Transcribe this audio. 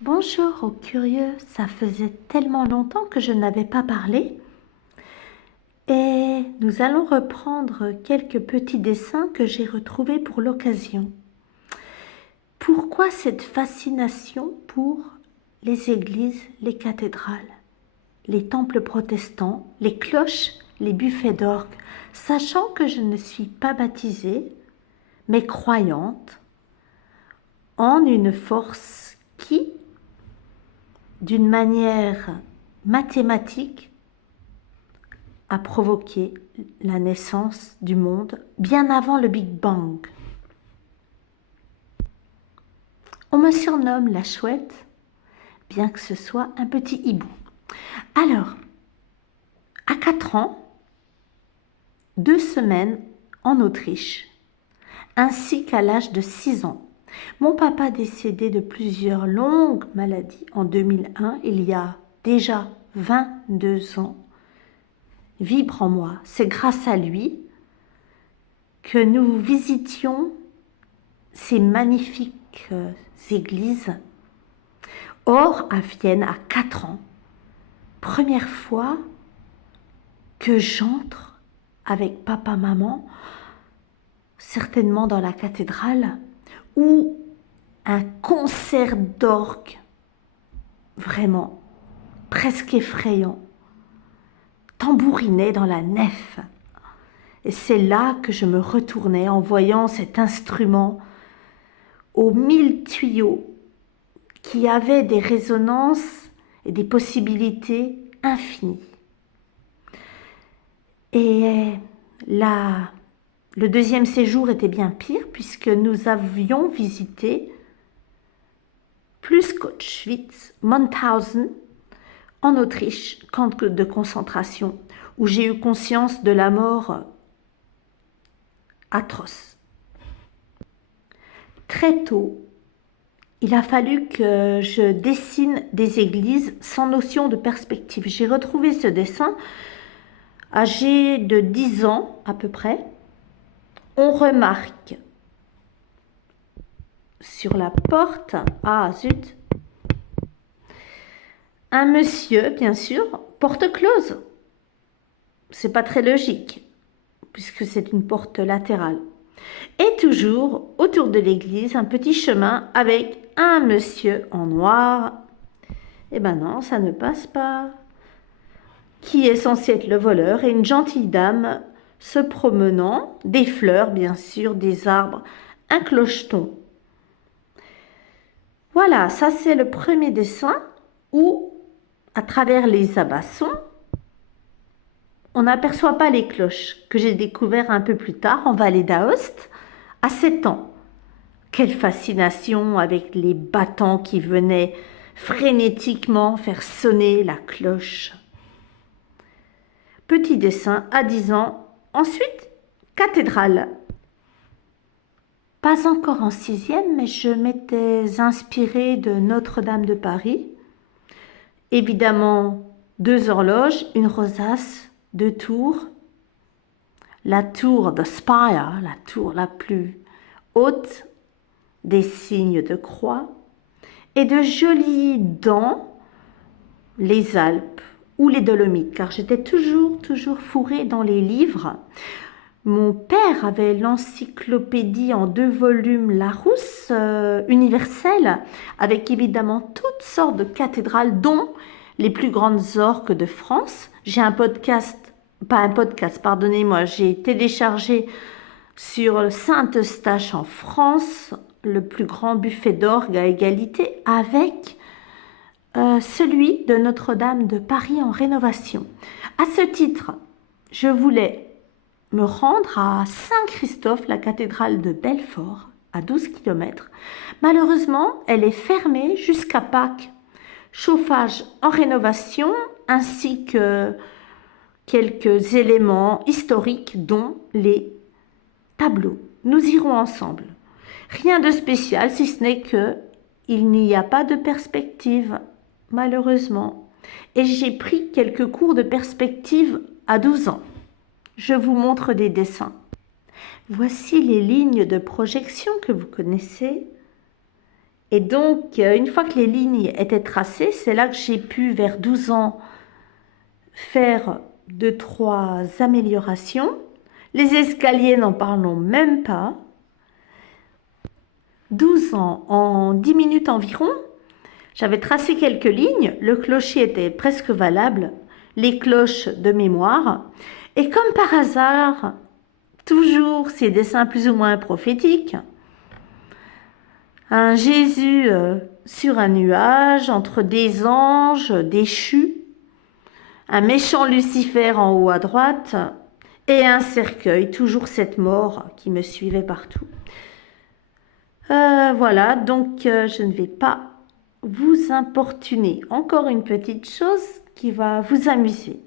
Bonjour aux curieux, ça faisait tellement longtemps que je n'avais pas parlé et nous allons reprendre quelques petits dessins que j'ai retrouvés pour l'occasion. Pourquoi cette fascination pour les églises, les cathédrales, les temples protestants, les cloches, les buffets d'orgue, sachant que je ne suis pas baptisée, mais croyante en une force qui, d'une manière mathématique, a provoqué la naissance du monde bien avant le Big Bang. On me surnomme la chouette, bien que ce soit un petit hibou. Alors, à 4 ans, 2 semaines en Autriche, ainsi qu'à l'âge de 6 ans, mon papa décédé de plusieurs longues maladies en 2001, il y a déjà 22 ans, vibre en moi. C'est grâce à lui que nous visitions ces magnifiques églises. Or, à Vienne, à 4 ans, première fois que j'entre avec papa, maman, certainement dans la cathédrale, où un concert d'orgue, vraiment presque effrayant, tambourinait dans la nef. Et c'est là que je me retournais en voyant cet instrument aux 1000 tuyaux qui avait des résonances et des possibilités infinies. Et le deuxième séjour était bien pire puisque nous avions visité plus qu'Auschwitz, Mauthausen, en Autriche, camp de concentration, où j'ai eu conscience de la mort atroce. Très tôt, il a fallu que je dessine des églises sans notion de perspective. J'ai retrouvé ce dessin âgé de 10 ans à peu près. On remarque sur la porte, ah zut, un monsieur, bien sûr, porte close. C'est pas très logique, puisque c'est une porte latérale. Et toujours, autour de l'église, un petit chemin avec un monsieur en noir. Eh ben non, ça ne passe pas. Qui est censé être le voleur et une gentille dame se promenant, des fleurs bien sûr, des arbres, un clocheton. Voilà, ça c'est le premier dessin où, à travers les abassons, on n'aperçoit pas les cloches que j'ai découvert un peu plus tard en vallée d'Aoste, à 7 ans. Quelle fascination avec les battants qui venaient frénétiquement faire sonner la cloche. Petit dessin à 10 ans. Ensuite, cathédrale. Pas encore en 6e, mais je m'étais inspirée de Notre-Dame de Paris. Évidemment, 2 horloges, une rosace, 2 tours. La tour, the spire, la tour la plus haute, des signes de croix, et de jolies dents, les Alpes ou les Dolomites, car j'étais toujours fourrée dans les livres. Mon père avait l'encyclopédie en 2 volumes Larousse universelle, avec évidemment toutes sortes de cathédrales, dont les plus grandes orgues de France. J'ai un podcast, pas un podcast, pardonnez-moi, j'ai téléchargé sur Saint-Eustache en France, le plus grand buffet d'orgue à égalité avec celui de Notre-Dame de Paris en rénovation. À ce titre, je voulais me rendre à Saint-Christophe, la cathédrale de Belfort, à 12 km. Malheureusement, elle est fermée jusqu'à Pâques. Chauffage en rénovation, ainsi que quelques éléments historiques, dont les tableaux. Nous irons ensemble. Rien de spécial, si ce n'est que il n'y a pas de perspective, malheureusement. Et j'ai pris quelques cours de perspective à 12 ans. Je vous montre des dessins. Voici les lignes de projection que vous connaissez Et donc, une fois que les lignes étaient tracées, c'est là que j'ai pu, vers 12 ans, faire 2-3 améliorations. Les escaliers, n'en parlons même pas. 12 ans, en 10 minutes environ, j'avais tracé quelques lignes, le clocher était presque valable, les cloches de mémoire, et comme par hasard, toujours ces dessins plus ou moins prophétiques, un Jésus sur un nuage, entre des anges déchus, un méchant Lucifer en haut à droite, et un cercueil, toujours cette mort qui me suivait partout. Voilà, donc je ne vais pas vous importuner. Encore une petite chose qui va vous amuser.